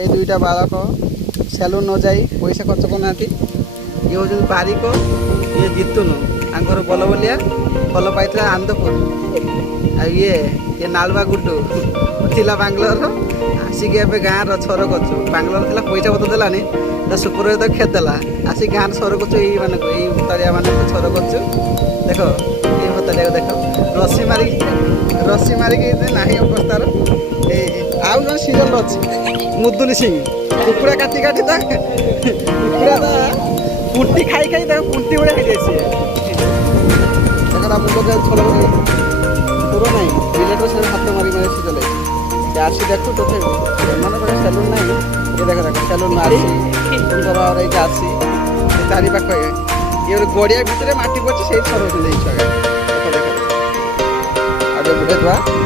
এই দুইটা বালক সেলুন ন যাই পয়সা খরচ করুনা ইয়ে হচ্ছেন বারিক ইয়ে জিতুনু তাଙ୍କର বলবলিয়া ଭଲ ପାଇଥିଲା ଆନନ୍ଦପୁର ଆଉ ଇଏ ନାଳୁଆ ଗୁଡୁ ଥିଲା ବାଙ୍ଗଲୋର ଆସିକି ଏବେ ଗାଁର ଛର କରୁଛୁ ବାଙ୍ଗଲୋର ଥିଲା ପଇସା ପତ୍ର ଦେଲାନି ତା ସୁପରଭାଇଜର ତାକୁ ଖେଦିଦେଲା ଆସି ଗାଁର ଛର କରୁଛୁ ଏଇମାନଙ୍କୁ ଏଇ ଭତାଳିଆ ମାନଙ୍କୁ ଛର କରୁଛୁ ଦେଖ ଏଇ ଭତାଳିଆକୁ ଦେଖ ରସି ମାରିକି ନାହିଁ ଅବସ୍ଥାର ଆଉ ଜଣେ ସିରିଏଲ ଅଛି ମୁଦୁଲି ସିଂ କୁକୁଡ଼ା କାଟି କାଟି ତା କୁକୁଡ଼ା ତା ପୁଣ୍ଟି ଖାଇ ଖାଇ ତାକୁ ପୁଣ୍ଟି ଭଳିଆ ହେଇଯାଇଛି ମୁଣ୍ଡ ଛଲ ପୁର ନାହିଁ ବିଲେଟର ସେ ହାତ ମାରି ମାରି ସେ ଚଲେଇଛି ସେ ଆସି ଦେଖୁ ତଥାପି ଏମାନେ ପାଖେ ସେଲୁନ ନାହିଁ ଏ ଦେଖ ଦେଖ ସେଲୁନ ଆସି ସୁନ୍ଦର ଭାବରେ ଏଇଟା ଆସି ଚାରି ପାଖ ଇଏ ଗୋଟେ ଗଡ଼ିଆ ଭିତରେ ମାଟି ପଡ଼ିଛି ସେଇ ସର ଦେଇଛୁ ଆଜ୍ଞା ଦେଖ ଦେଖ ଆଉ ଗୋଟେ ବୁଢ଼େ ଧୁଆ